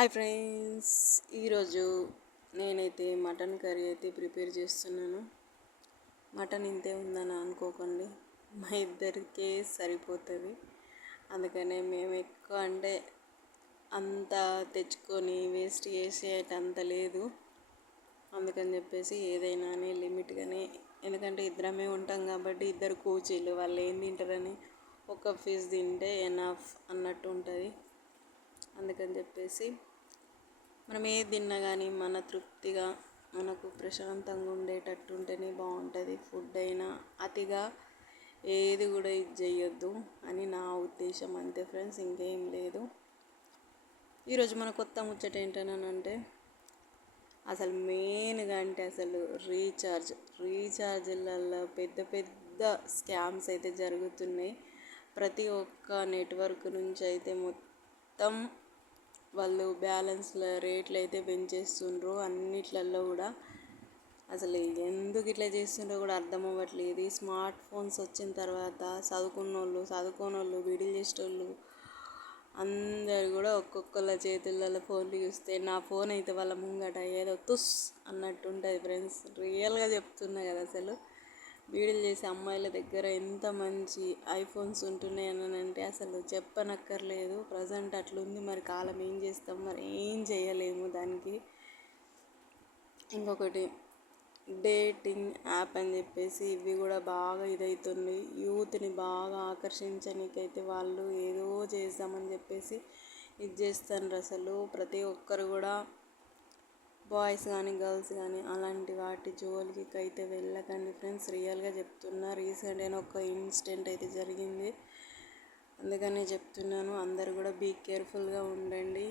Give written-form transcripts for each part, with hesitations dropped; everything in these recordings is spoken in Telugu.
హాయ్ ఫ్రెండ్స్, ఈరోజు నేనైతే మటన్ కర్రీ అయితే ప్రిపేర్ చేస్తున్నాను. మటన్ ఇంతే ఉందని అనుకోకండి, మా ఇద్దరికే సరిపోతుంది. అందుకనే మేము ఎక్కువ అంటే అంత తెచ్చుకొని వేస్ట్ చేసేటంత లేదు. అందుకని చెప్పేసి ఏదైనా లిమిట్గానే, ఎందుకంటే ఇద్దరమే ఉంటాం కాబట్టి ఇద్దరు కూచీలు వాళ్ళు ఏం తింటారని ఒక పీస్ తింటే ఎనఫ్ అన్నట్టు ఉంటుంది. అందుకని చెప్పేసి మనం ఏది తిన్నా కానీ మన తృప్తిగా మనకు ప్రశాంతంగా ఉండేటట్టు ఉంటేనే బాగుంటుంది. ఫుడ్ అయినా అతిగా ఏది కూడా ఇది చేయొద్దు అని నా ఉద్దేశం, అంతే ఫ్రెండ్స్, ఇంకేం లేదు. ఈరోజు మన కొత్త ముచ్చట ఏంటనంటే, అసలు మెయిన్గా అంటే అసలు రీఛార్జ్లలో పెద్ద పెద్ద స్కామ్స్ అయితే జరుగుతున్నాయి. ప్రతి ఒక్క నెట్వర్క్ నుంచి అయితే మొత్తం వాళ్ళు బ్యాలెన్స్ల రేట్లు అయితే పెంచేస్తుండ్రు. అన్నిట్లలో కూడా అసలు ఎందుకు ఇట్లా చేస్తుండ్రో కూడా అర్థం అవ్వట్లేదు. ఈ స్మార్ట్ ఫోన్స్ వచ్చిన తర్వాత చదువుకోనోళ్ళు వీడియో చేసేటోళ్ళు అందరు కూడా ఒక్కొక్కళ్ళ చేతులలో ఫోన్లు చూస్తే, నా ఫోన్ అయితే వాళ్ళ ముంగట ఏదో తుస్ అన్నట్టు ఉంటుంది ఫ్రెండ్స్. రియల్గా చెప్తున్నా కదా, అసలు వీడియోలు చేసే అమ్మాయిల దగ్గర ఎంత మంచి ఐఫోన్స్ ఉంటున్నాయి అని అంటే అసలు చెప్పనక్కర్లేదు. ప్రజెంట్ అట్లుంది. మరి కాలం ఏం చేస్తాం, మరి ఏం చేయలేము దానికి. ఇంకొకటి డేటింగ్ యాప్ అని చెప్పేసి ఇవి కూడా బాగా ఇదవుతుంది. యూత్ని బాగా ఆకర్షించడానికైతే వాళ్ళు ఏదో చేద్దామని చెప్పేసి ఇది చేస్తారు. అసలు ప్రతి ఒక్కరు కూడా బాయ్స్ కానీ గర్ల్స్ కానీ అలాంటి వాటి జోలికి అయితే వెళ్ళకండి ఫ్రెండ్స్. రియల్గా చెప్తున్నా. రీసెంట్ అయిన ఒక ఇన్సిడెంట్ అయితే జరిగింది, అందుకనే చెప్తున్నాను. అందరు కూడా బీ కేర్ఫుల్గా ఉండండి.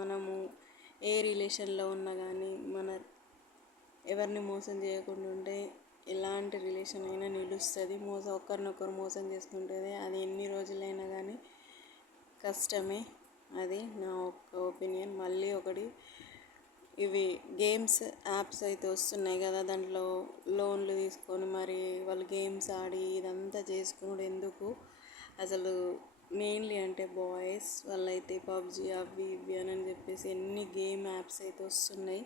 మనము ఏ రిలేషన్లో ఉన్నా కానీ ఎవరిని మోసం చేయకుండా ఉంటే ఎలాంటి రిలేషన్ అయినా నిలుస్తుంది. ఒకరినొకరు మోసం చేసుకుంటుంది, అది ఎన్ని రోజులైనా కానీ కష్టమే. అది నా ఒక్క ఒపీనియన్. మళ్ళీ ఒకటి, ఇవి గేమ్స్ యాప్స్ అయితే వస్తున్నాయి కదా, దాంట్లో లోన్లు తీసుకొని మరి వాళ్ళు గేమ్స్ ఆడి ఇదంతా చేసుకున్నాడు ఎందుకు? అసలు మెయిన్లీ అంటే బాయ్స్ వాళ్ళైతే పబ్జి అవి ఇవి అని చెప్పేసి ఎన్ని గేమ్ యాప్స్ అయితే వస్తున్నాయి.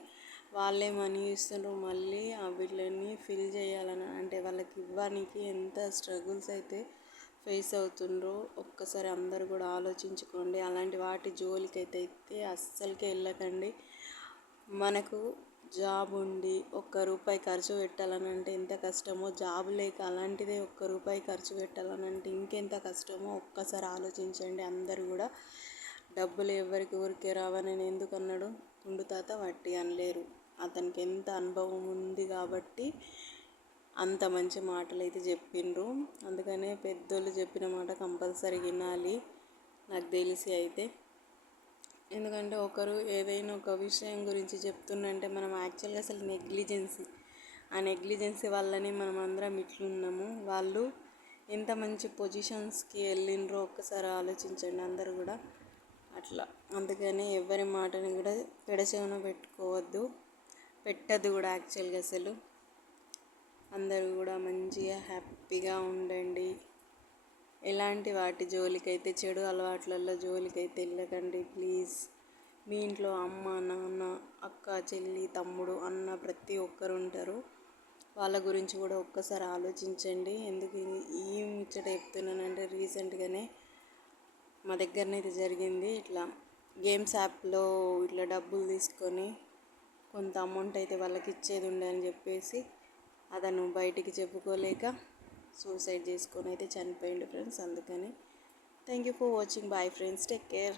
వాళ్ళే మనీ ఇస్తుండ్రు, మళ్ళీ వీటిని ఫిల్ చేయాలని అంటే వాళ్ళకి ఇవ్వడానికి ఎంత స్ట్రగుల్స్ అయితే ఫేస్ అవుతుండ్రో ఒక్కసారి అందరు కూడా ఆలోచించుకోండి. అలాంటి వాటి జోలికైతే అస్సలకే వెళ్ళకండి. మనకు జాబ్ ఉండి ₹1 ఖర్చు పెట్టాలని అంటే ఎంత కష్టమో, జాబ్ లేక అలాంటిదే ₹1 ఖర్చు పెట్టాలని అంటే ఇంకెంత కష్టమో ఒక్కసారి ఆలోచించండి. అందరూ కూడా డబ్బులు ఎవరికి ఊరికే రావని ఎందుకు అన్నాడు తుండు తాత, వట్టి అనలేరు. అతనికి ఎంత అనుభవం ఉంది కాబట్టి అంత మంచి మాటలు అయితే చెప్పిండ్రు. అందుకనే పెద్దోళ్ళు చెప్పిన మాట కంపల్సరీ వినాలి నాకు తెలిసి అయితే. ఎందుకంటే ఒకరు ఏదైనా ఒక విషయం గురించి చెప్తుందంటే మనం యాక్చువల్గా అసలు ఆ నెగ్లిజెన్సీ వల్లనే మనం అందరం ఇట్లున్నాము. వాళ్ళు ఎంత మంచి పొజిషన్స్కి వెళ్ళిండ్రో ఒక్కసారి ఆలోచించండి అందరూ కూడా అట్లా. అందుకని ఎవరి మాటని కూడా పెడచెవిన పెట్టద్దు కూడా యాక్చువల్గా. అసలు అందరూ కూడా మంచిగా హ్యాపీగా ఉండండి. ఎలాంటి వాటి జోలికైతే, చెడు అలవాట్లలో జోలికైతే వెళ్ళకండి ప్లీజ్. మీ ఇంట్లో అమ్మ నాన్న అక్క చెల్లి తమ్ముడు అన్న ప్రతి ఒక్కరు ఉంటారు. వాళ్ళ గురించి కూడా ఒక్కసారి ఆలోచించండి. ఎందుకు ఈ ముచ్చట చెప్తున్నానంటే, రీసెంట్గానే మా దగ్గరనైతే జరిగింది. ఇట్లా గేమ్స్ యాప్లో ఇట్లా డబ్బులు తీసుకొని కొంత అమౌంట్ అయితే వాళ్ళకి ఇచ్చేది ఉండే అని చెప్పేసి అతను బయటికి చెప్పుకోలేక సూసైడ్ చేసుకొని అయితే చనిపోయిండు ఫ్రెండ్స్. అందుకని thank you for watching. Bye friends, take care.